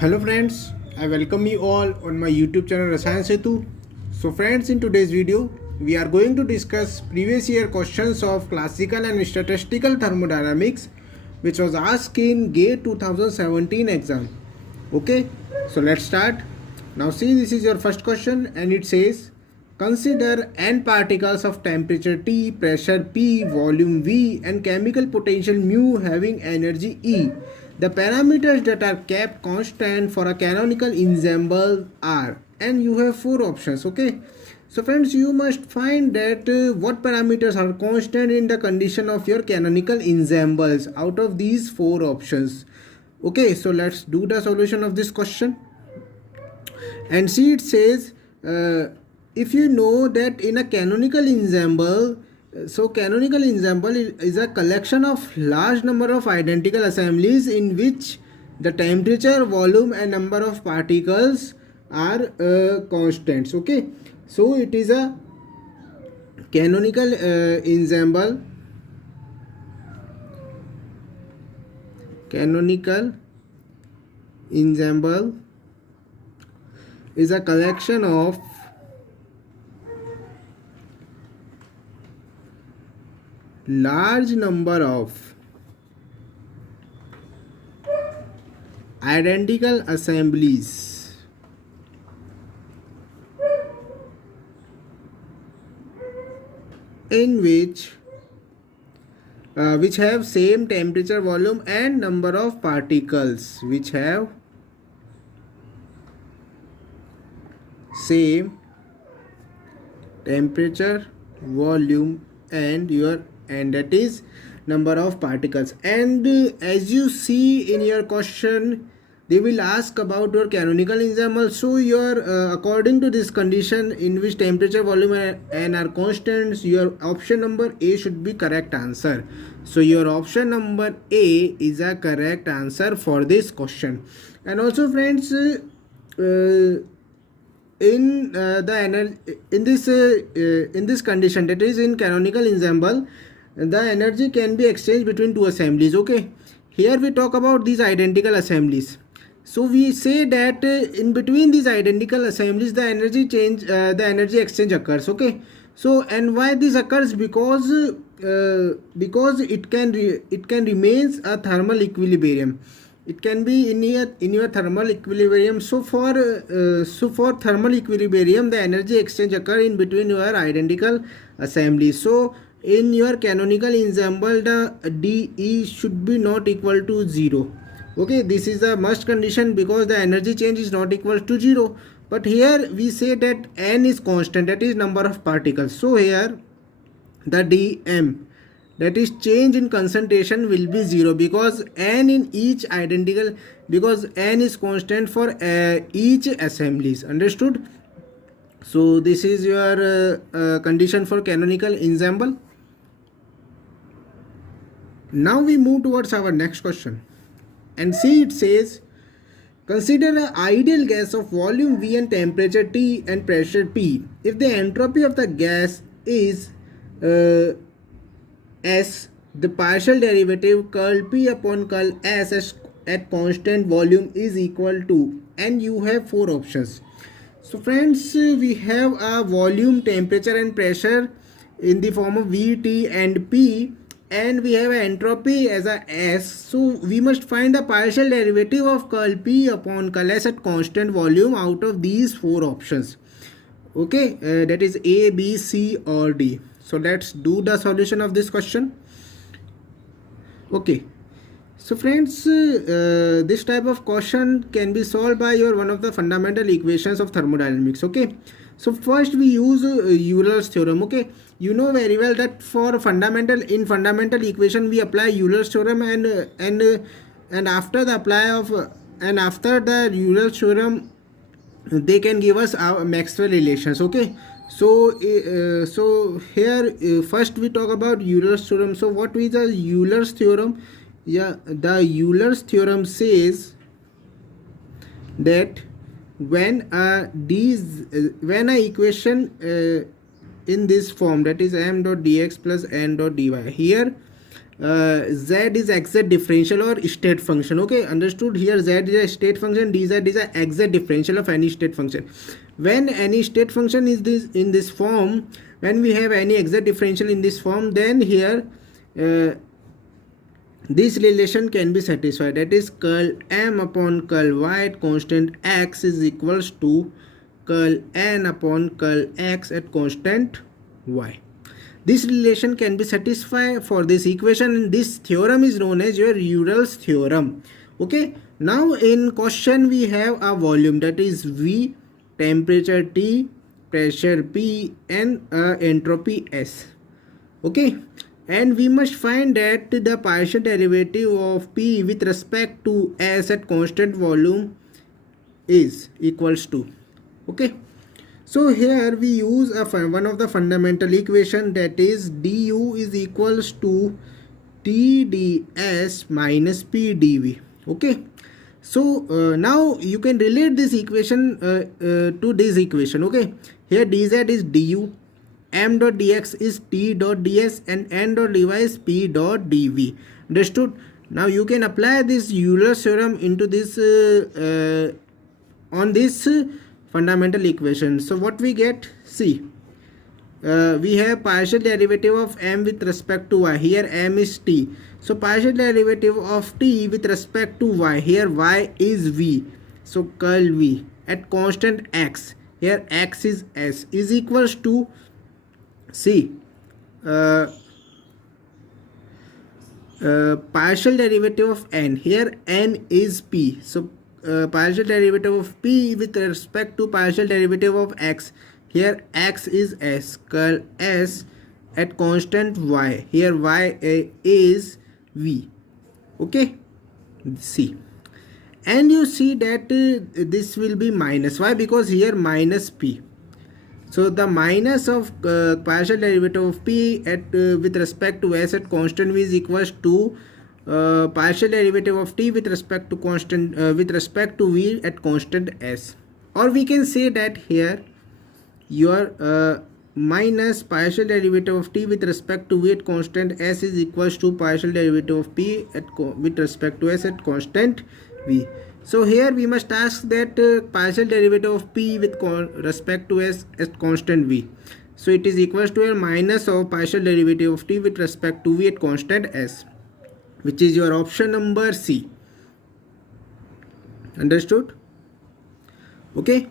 Hello friends, I welcome you all on my YouTube channel Rasayan Setu. So friends, in today's video, we are going to discuss previous year questions of classical and statistical thermodynamics which was asked in GATE 2017 exam. Okay, so let's start. Now see, this is your first question and it says, consider n particles of temperature T, pressure P, volume V and chemical potential mu having energy E. The parameters that are kept constant for a canonical ensemble are, and you have four options. Okay, so friends, you must find that what parameters are constant in the condition of your canonical ensembles out of these four options. Okay, so let's do the solution of this question. And see, it says if you know that in a canonical ensemble, so canonical ensemble is a collection of large number of identical assemblies in which the temperature, volume and number of particles are constants. Okay, so it is a canonical ensemble. Canonical ensemble is a collection of large number of identical assemblies in which have same temperature, volume and number of particles, which have same temperature, volume and that is number of particles. And as you see in your question, they will ask about your canonical ensemble. So your according to this condition in which temperature, volume and are constants, your option number A should be correct answer. So your option number A is a correct answer for this question. And also friends, in this condition, that is in canonical ensemble, the energy can be exchanged between two assemblies. Okay, here we talk about these identical assemblies. So we say that in between these identical assemblies the energy exchange occurs. Okay, so and why this occurs? Because it can remains a thermal equilibrium. It can be in your thermal equilibrium. So for thermal equilibrium, the energy exchange occur in between your identical assemblies. So in your canonical ensemble, the dE should be not equal to 0. Okay, this is a must condition because the energy change is not equal to 0. But here we say that n is constant, that is number of particles. So here the dm, that is change in concentration, will be 0 because n in each identical, because n is constant for each assemblies. Understood? So this is your condition for canonical ensemble. Now we move towards our next question. And see, it says, consider an ideal gas of volume V and temperature T and pressure P. If the entropy of the gas is S, the partial derivative curl P upon curl S at constant volume is equal to, and you have four options. So friends, we have a volume, temperature and pressure in the form of V, T and P, and we have an entropy as a S. So we must find the partial derivative of curl P upon curl S at constant volume out of these four options. Okay, that is A, B, C or D. So let's do the solution of this question. Okay, so friends, this type of question can be solved by your one of the fundamental equations of thermodynamics. Okay, so first we use Euler's theorem. Okay, you know very well that for fundamental equation we apply Euler's theorem, and after the after the Euler's theorem, they can give us our Maxwell relations. Okay, so so here first we talk about Euler's theorem. So what is the Euler's theorem? Yeah, the Euler's theorem says that when a equation in this form, that is m dot dx plus n dot dy, here z is exact differential or state function. Okay, understood? Here z is a state function, dz is a exact differential of any state function. When any state function is this in this form, when we have any exact differential in this form, then here this relation can be satisfied, that is curl m upon curl y at constant x is equals to curl n upon curl x at constant y. This relation can be satisfied for this equation, and this theorem is known as your Euler's theorem. Okay, now in question we have a volume, that is V, temperature T, pressure P, and entropy S. Okay, and we must find that the partial derivative of P with respect to S at constant volume is equals to. Okay, so here we use one of the fundamental equation, that is du is equals to T ds minus P dv. Okay, so now you can relate this equation to this equation. Okay, here dz is du, m dot dx is T dot ds, and n dot dy is P dot dv. Understood? Now you can apply this Euler's theorem into this on this fundamental equation. So what we get, see, we have partial derivative of m with respect to y. Here m is t, so partial derivative of t with respect to y. Here y is v, so curl v at constant x. Here x is s is equals to, see, partial derivative of n. Here n is p, so partial derivative of p with respect to partial derivative of x. Here x is s, curl s at constant y. Here y is v. Okay, see, and you see that this will be minus. Why? Because here minus p. So the minus of partial derivative of p at with respect to s at constant v is equals to partial derivative of t with respect to constant with respect to v at constant s. Or we can say that here your minus partial derivative of t with respect to v at constant s is equals to partial derivative of p at with respect to s at constant v. So here we must ask that partial derivative of p with respect to s at constant v. So it is equals to a minus of partial derivative of t with respect to v at constant s, which is your option number C. Understood? Okay.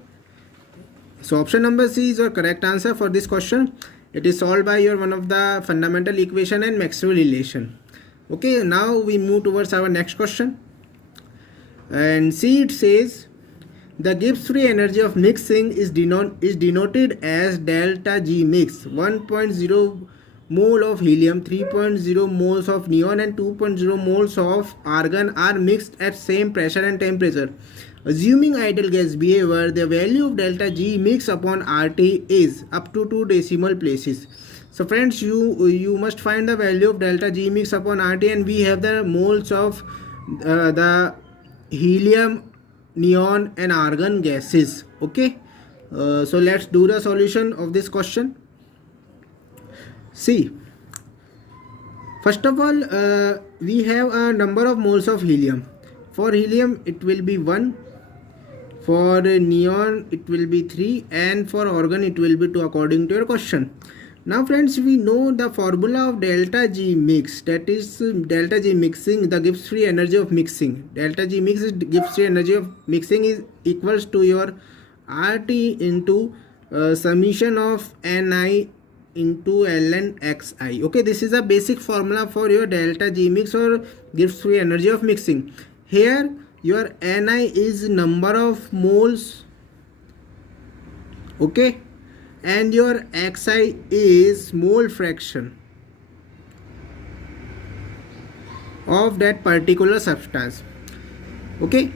So option number C is your correct answer for this question. It is solved by your one of the fundamental equation and Maxwell relation. Okay, now we move towards our next question. And see, it says the Gibbs free energy of mixing is denoted as delta G mix. 1.0 mole of helium, 3.0 moles of neon, and 2.0 moles of argon are mixed at same pressure and temperature. Assuming ideal gas behavior, the value of delta G mix upon RT is up to 2 decimal places. So friends, you must find the value of delta G mix upon RT, and we have the moles of the helium, neon, and argon gases. Okay, so let's do the solution of this question. See, first of all, we have a number of moles of helium. For helium it will be 1, for neon it will be 3, and for argon it will be 2 according to your question. Now friends, we know the formula of delta G mix, that is delta G mixing, the Gibbs free energy of mixing. Delta G mix is Gibbs free energy of mixing is equals to your RT into summation of Ni into ln xi. Okay, this is a basic formula for your delta G mix or Gibbs free energy of mixing. Here your Ni is number of moles, okay, and your xi is mole fraction of that particular substance. Okay,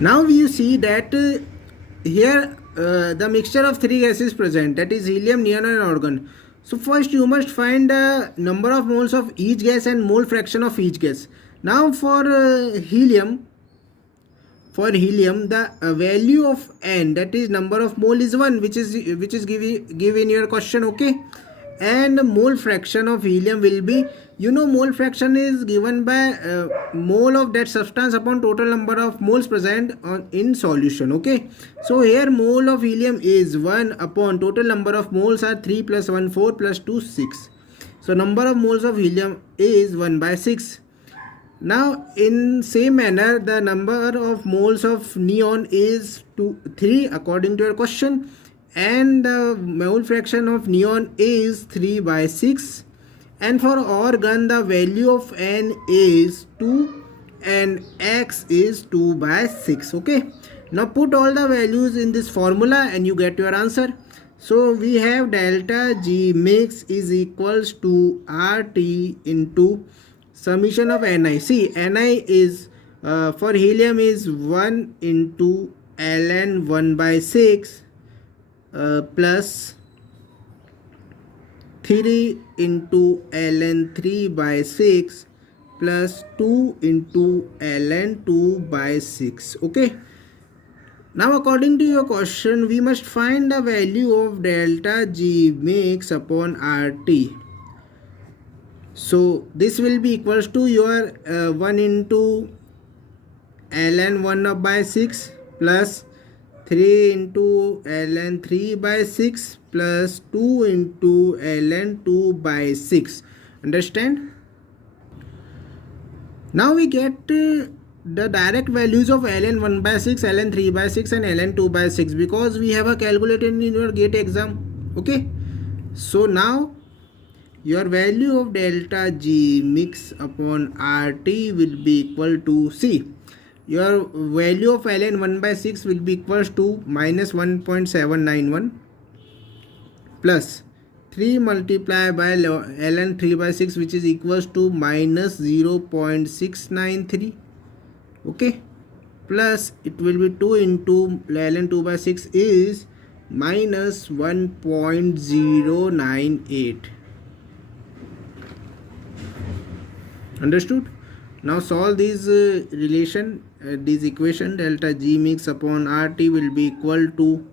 now you see that here the mixture of 3 gases present, that is helium, neon, and argon. So first you must find the number of moles of each gas and mole fraction of each gas. Now for helium, the value of n, that is number of mole, is 1, which is given in your question. Okay, and mole fraction of helium will be, mole fraction is given by mole of that substance upon total number of moles present in solution. Okay, so here mole of helium is 1 upon total number of moles are 3 plus 1 4 plus 2 6. So number of moles of helium is 1 by 6. Now in same manner the number of moles of neon is 3 according to your question, and the mole fraction of neon is 3 by 6, and for organ the value of n is 2 and x is 2 by 6. Okay, now put all the values in this formula and you get your answer. So we have delta G mix is equals to RT into summation of Ni. See, Ni is for helium is 1 into ln 1 by 6 plus 3 into ln 3 by 6 plus 2 into ln 2 by 6. Okay. Now according to your question, we must find the value of delta G mix upon RT. So this will be equals to your 1 into ln 1 by 6 plus 3 into ln 3 by 6 plus 2 into ln 2 by 6. Understand? Now we get the direct values of ln 1 by 6, ln 3 by 6 and ln 2 by 6 because we have a calculator in your GATE exam. Okay. So now your value of delta G mix upon RT will be equal to, see, your value of ln 1 by 6 will be equals to minus 1.791 plus 3 multiplied by ln 3 by 6 which is equals to minus 0.693. Okay, plus it will be 2 into ln 2 by 6 is minus 1.098. Understood? Now solve these this equation. Delta G mix upon RT will be equal to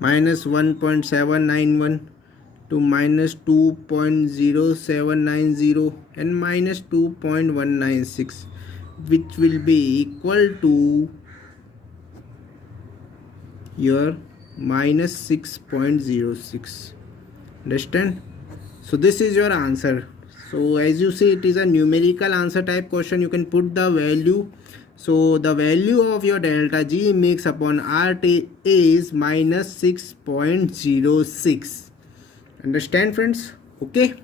minus 1.791 to minus 2.0790 and minus 2.196, which will be equal to your minus 6.06. Understand? So this is your answer. So as you see, it is a numerical answer type question. You can put the value. So the value of your delta G mix upon RT is minus 6.06. Understand friends? Okay.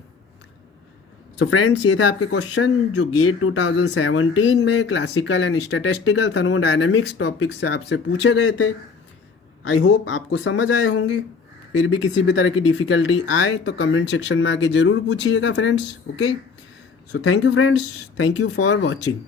So friends, ये थे आपके question जो gate 2017 में classical and statistical thermodynamics topic से आपसे पूछे गए थे. आई होप आपको समझ आए होंगे. फिर भी किसी भी तरह की डिफ़िकल्टी आए तो कमेंट सेक्शन में आके ज़रूर पूछिएगा friends. Okay, so thank you friends, thank you for watching.